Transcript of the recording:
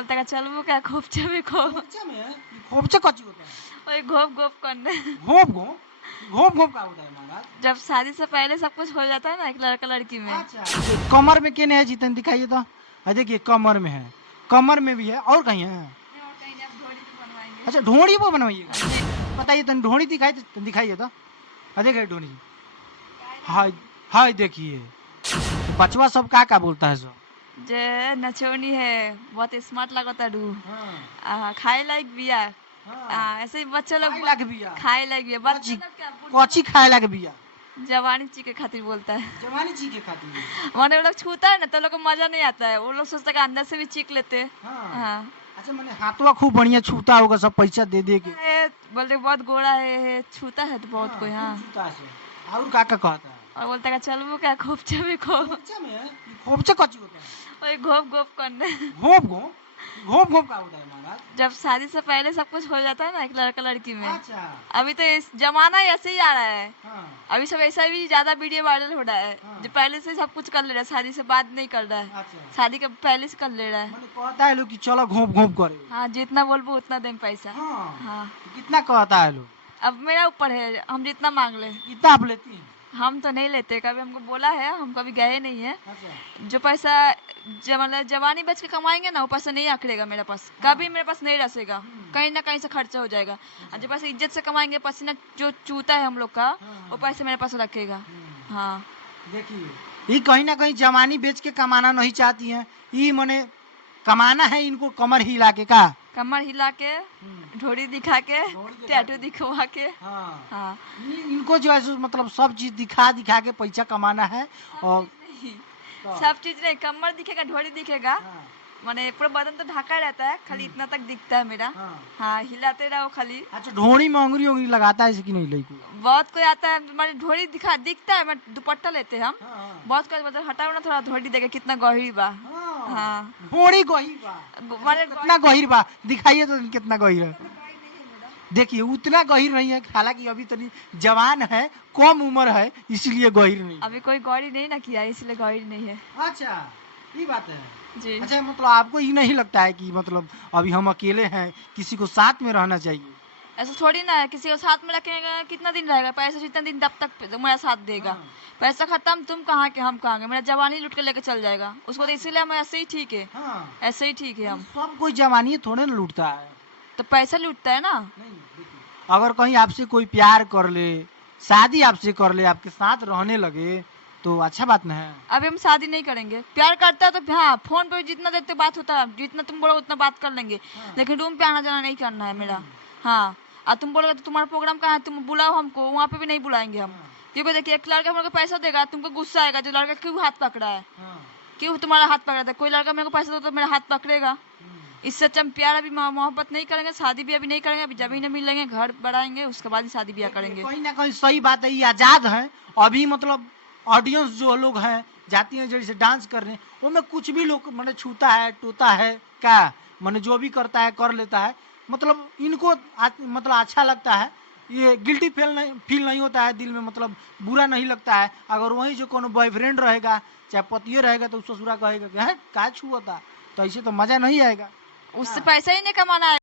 बोलता है चलबो क्या खोपचे में खो खोपचा में है? खोपचा कच्ची होता है? वही घोप घोप करने। घोप घोप घोप घोप का होता है महाराज? जब शादी से पहले सब कुछ हो जाता है ना एक लड़का लड़की में। अच्छा कमर में केने है जीतन दिखाइए तो। देखिए कमर में है, कमर में भी है और कहीं है? और कहीं नहीं, अब ढोली पे बनवाएंगे। अच्छा ढोड़ी वो बनवाइएगा? जी। बताइए तन ढोड़ी दिखाई तो दिखाइए तो। देखिए ढोड़ी। हाय हाय देखिए बचवा सब का बोलता है सब। जे नचोनी है बहुत स्मार्ट लगता रू। हाँ खाए लायक बिया। हाँ ऐसे ही बच्चे लोग खाए लायक बिया। खाए लायक बिया बच्चे कची लोग क्या बुढ़ा कची खाए लायक बिया? लोग जवानी ची के खातिर बोलता है। जवानी जी के खाती है। माने वो लोग छूता है ना तो लोग को मजा नहीं आता है, वो लोग सोचता है कि अंदर से भी चीख लेते हैं। हाँ हाँ। अच्छा मैंने हाथवा खूब बढ़िया छूता होगा सब पैसा दे दे के। बोलते बहुत गोरा है छूता है तो बहुत कोई। हाँ। खूब छूता है और का कहता है? और बोलता है चलबो क्या खोपचे में खो खोपचा में है? खोपचा कच्ची होता है? वही घोप घोप करने। घोप घोप घोप घोप का होता है महाराज? जब शादी से पहले सब कुछ हो जाता है ना एक लड़का लड़की में। अच्छा अभी तो इस जमाना ही ऐसे ही आ रहा है। हाँ अभी सब ऐसा भी ज्यादा वीडियो वायरल हो रहा है। हाँ। जो पहले से सब कुछ कर ले रहा है, शादी से बाद नहीं कर रहा है। अच्छा शादी के पहले से कर ले रहा है। मैंने कहता है लोग कि चलो घोप घोप करे। हाँ जितना बोलबो उतना देंगे पैसा। हाँ हाँ। तो कितना कहता है लोग? अब मेरा ऊपर है, हम जितना मांग ले। कितना आप लेती हैं? हम तो नहीं लेते, कभी हमको बोला है, हम कभी गए नहीं है। अच्छा जो पैसा मतलब जवानी बच के कमाएंगे ना वो पैसा नहीं आखड़ेगा मेरे पास, कभी मेरे पास नहीं रसेगा, कहीं ना कहीं से खर्चा हो जाएगा। और जो पैसा इज्जत से कमाएंगे, पसीना जो चूता है हम लोग का, वो पैसा मेरे पास रखेगा। हाँ। देखिए ये कहीं ना कहीं जवानी बेच के कमाना नहीं चाहती हैं, ये मने कमाना है इनको कमर हिला के का। कमर हिला के, ढोड़ी दिखा के, टैटू दिखवा के। हाँ हाँ। इनको जो है सो मतलब सब चीज दिखा दिखा के पैसा कमाना है। और नहीं, सब चीज नहीं, कमर दिखेगा, ढोड़ी दिखेगा, हाँ, माने पूरा बदन तो ढका रहता है, खाली इतना तक दिखता है मेरा। हाँ। हाँ, हिलाते रहो खाली। अच्छा ढोड़ी में अंगुरी उंगली लगाता है कि नहीं लड़की? बहुत कोई आता है, माने ढोड़ी दिखा दिखता है, मैं दुपट्टा लेते हैं हम। हाँ, बहुत कोई मतलब हटाओ ना थोड़ा ढोड़ी देखे कितना गहीर बा। हाँ। हाँ। ढोड़ी गहीर बा? माने कितना गहीर बा दिखाइए तो कितना गहीर है। देखिए उतना गहीर नहीं है, हालांकि अभी तो जवान है, कम उम्र है, इसलिए गहीर नहीं। अभी कोई गौरी नहीं ना किया इसलिए गौरी नहीं है। अच्छा ये बात है। जी। अच्छा मतलब आपको ये नहीं लगता है कि मतलब अभी हम अकेले हैं, किसी को साथ में रहना चाहिए? ऐसा थोड़ी ना है, किसी को साथ में रखेगा कितना दिन रहेगा, पैसा जितना दिन तब तक मेरा साथ देगा। हाँ। पैसा खत्म, तुम कहाँ के हम कहाँ के, मेरा जवानी लुट के लेके चल जाएगा उसको, तो इसीलिए हम ऐसे ही ठीक है। हाँ। ऐसे ही ठीक है हम। सब कोई जवानी थोड़े ना लूटता है। तो पैसा लूटता है ना। नहीं देखिए, अगर कहीं आपसे कोई प्यार कर ले, शादी आपसे कर ले, आपके साथ रहने लगे तो अच्छा बात ना है। अभी हम शादी नहीं करेंगे, प्यार करता है तो हाँ फोन पे जितना देर तक बात होता है, जितना तुम बोलो उतना बात कर लेंगे। हाँ। लेकिन रूम पे आना जाना नहीं करना है मेरा। हाँ। और तुम बोलोगे तो तुम्हारा प्रोग्राम कहाँ है, तुम बुलाओ हमको, वहाँ पे भी नहीं बुलाएंगे हम। हाँ। क्योंकि देखिए एक लड़का मेरे को पैसा देगा, तुमको गुस्सा आएगा, जो लड़का क्यों हाथ पकड़ा है, हाँ। क्यों तुम्हारा हाथ पकड़ा था, कोई लड़का मेरे को पैसा दो तो मेरा हाथ पकड़ेगा। इससे अच्छा हम प्यार अभी मोहब्बत नहीं करेंगे, शादी भी अभी नहीं करेंगे, अभी जमीन मिलेंगे, घर बढ़ाएंगे, उसके बाद ही शादी ब्याह करेंगे। कहीं ना कहीं सही बात है, ये आजाद है अभी, मतलब ऑडियंस जो लोग हैं जाती हैं जैसे डांस कर रहे हैं, उनमें कुछ भी लोग मैंने छूता है टूता है क्या, मैंने जो भी करता है कर लेता है, मतलब इनको मतलब अच्छा लगता है, ये गिल्टी फील नहीं होता है दिल में, मतलब बुरा नहीं लगता है। अगर वहीं जो कोनो बॉयफ्रेंड रहेगा चाहे पतिये रहेगा तो ससुरा कहेगा कि है का छुआ था, तो ऐसे तो मजा नहीं आएगा। उससे पैसा ही नहीं कमाना है।